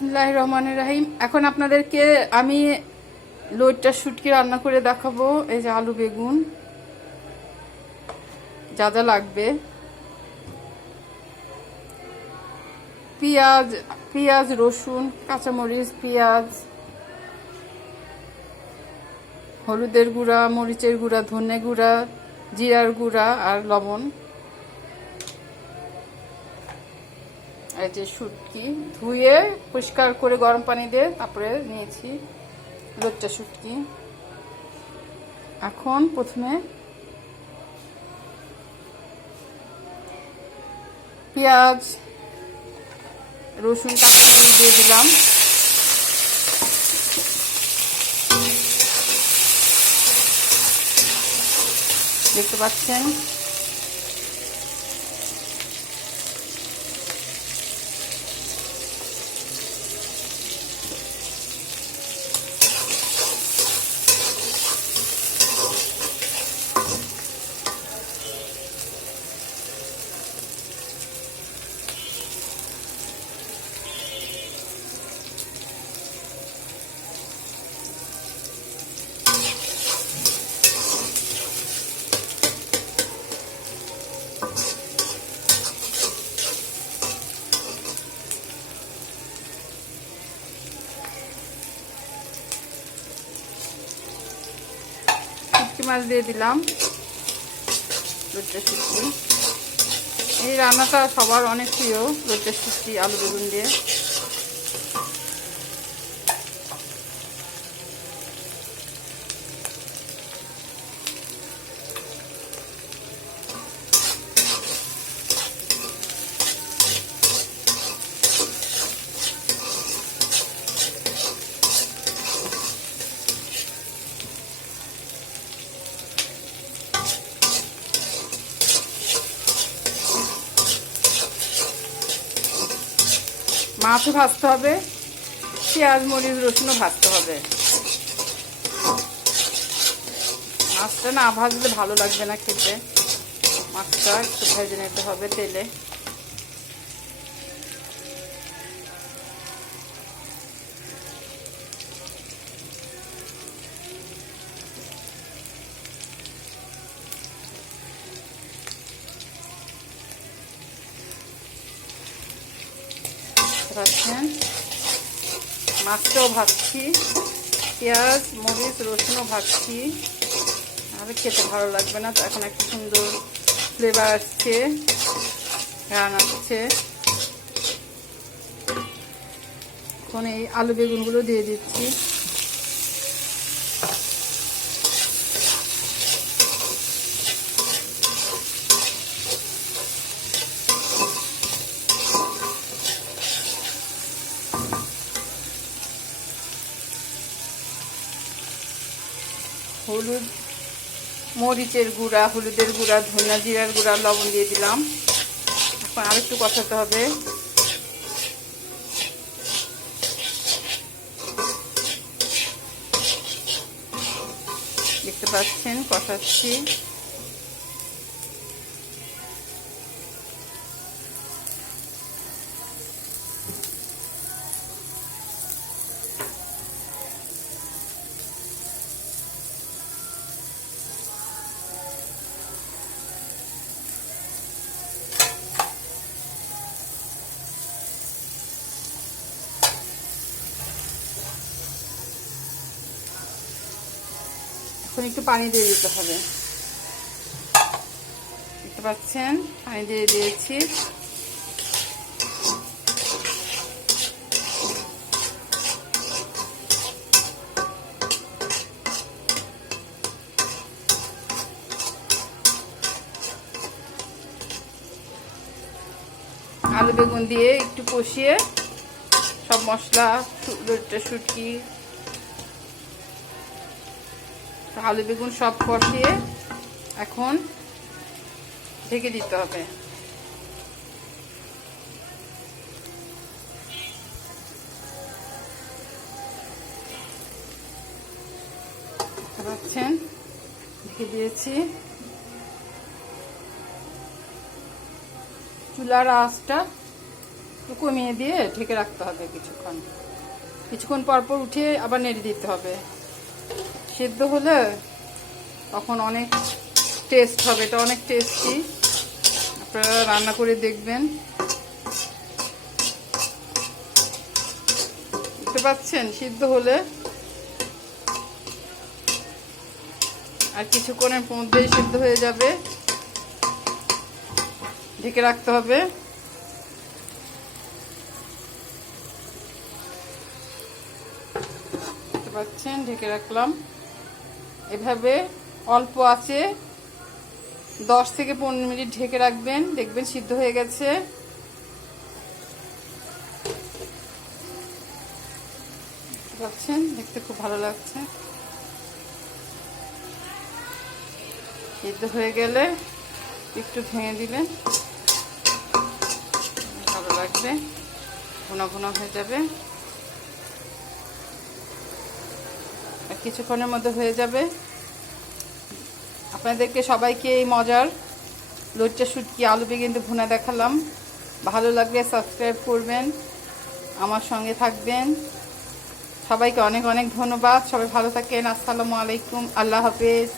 বিসমুল্লাহ রহমান রাহিম। এখন আপনাদেরকে আমি লইট্টা শুটকি রান্না করে দেখাবো, এই যে আলু বেগুন। যা যা লাগবে। পেঁয়াজ পেঁয়াজ, রসুন, কাঁচামরিচ, পেঁয়াজ, হলুদের গুঁড়া, মরিচের গুঁড়া, ধনে গুঁড়া, জিরার গুঁড়া আর লবণ। এই যে শুটকি ধুয়ে পরিষ্কার করে গরম পানি দিয়ে তারপরে নিয়েছি লোচ্চা শুটকি এখন প্রথমে পেঁয়াজ, রসুন কাঁচামরিচ দিয়ে দিলাম। দেখতে পাচ্ছেন? শুটকি মাছ দিয়ে দিলাম। লোটটা শুটকি। এই রান্নাটা সবার অনেক প্রিয় লোটটা শুটকি, আলু বেগুন দিয়ে। মাছও ভাজতে হবে, পেঁয়াজ, মরিচ, রসুনও ভাজতে হবে। মাছটা না ভাজলে ভালো লাগবে না খেতে। মাছটা একটু ভেজে নিতে হবে তেলে। পাচ্ছেন মাছটাও ভাজছি পেঁয়াজ, মরিচ, রসুনও ভাজছি আর খেতে ভালো লাগবে না, তো এখন একটা সুন্দর ফ্লেভার আসছে রান আসছে। এখন এই আলু বেগুনগুলো দিয়ে দিচ্ছি। হলুদ, মরিচের গুঁড়া, হলুদের গুঁড়া, ধনিয়া জিরার গুঁড়া, লবণ দিয়ে দিলাম। এখন আরেকটু কষাতে হবে। দেখতে পাচ্ছেন, কষাচ্ছি। এখন একটু পানি দিয়ে দিতে হবে। দেখতে পাচ্ছেন? পানি দিয়ে দিয়েছি। আলু বেগুন দিয়ে একটু কষিয়ে সব মশলা শুটকি আলু, বেগুন সব কষিয়ে এখন ঢেকে দিতে হবে। পাচ্ছেন? ঢেকে দিয়েছি। চুলার আঁচটা কমিয়ে দিয়ে ঢেকে রাখতে হবে কিছুক্ষণ। কিছুক্ষণ পর পর উঠিয়ে আবার নেড়ে দিতে হবে। সেদ্ধ হলে তখন অনেক টেস্ট হবে, এটা অনেক টেস্টি আপনারা রান্না করে দেখবেন। বুঝতে পাচ্ছেন সিদ্ধ হলে আর কিছুক্ষণের মধ্যেই সিদ্ধ হয়ে যাবে। ঢেকে রাখতে হবে। দেখতে পাচ্ছেন ঢেকে রাখলাম। এভাবে অল্প আছে। দশ থেকে পনেরো মিনিট ঢেকে রাখবেন। দেখবেন সিদ্ধ হয়ে গেছে। পাচ্ছেন দেখতে খুব ভালো লাগছে। সিদ্ধ হয়ে গেলে একটু ভেঙে দিলেন ভালো লাগবে। ঘন ঘন হয়ে যাবে। কিছুক্ষণের মধ্যে হয়ে যাবে। আপনাদেরকে সবাইকে এই মজার লজ্জা শুটকি আলু বেগুন দিয়ে ভুনা দেখালাম। ভালো লাগলে সাবস্ক্রাইব করবেন, আমার সঙ্গে থাকবেন। সবাইকে অনেক অনেক ধন্যবাদ। সবাই ভালো থাকেন। আসসালামু আলাইকুম। আল্লাহ হাফেজ।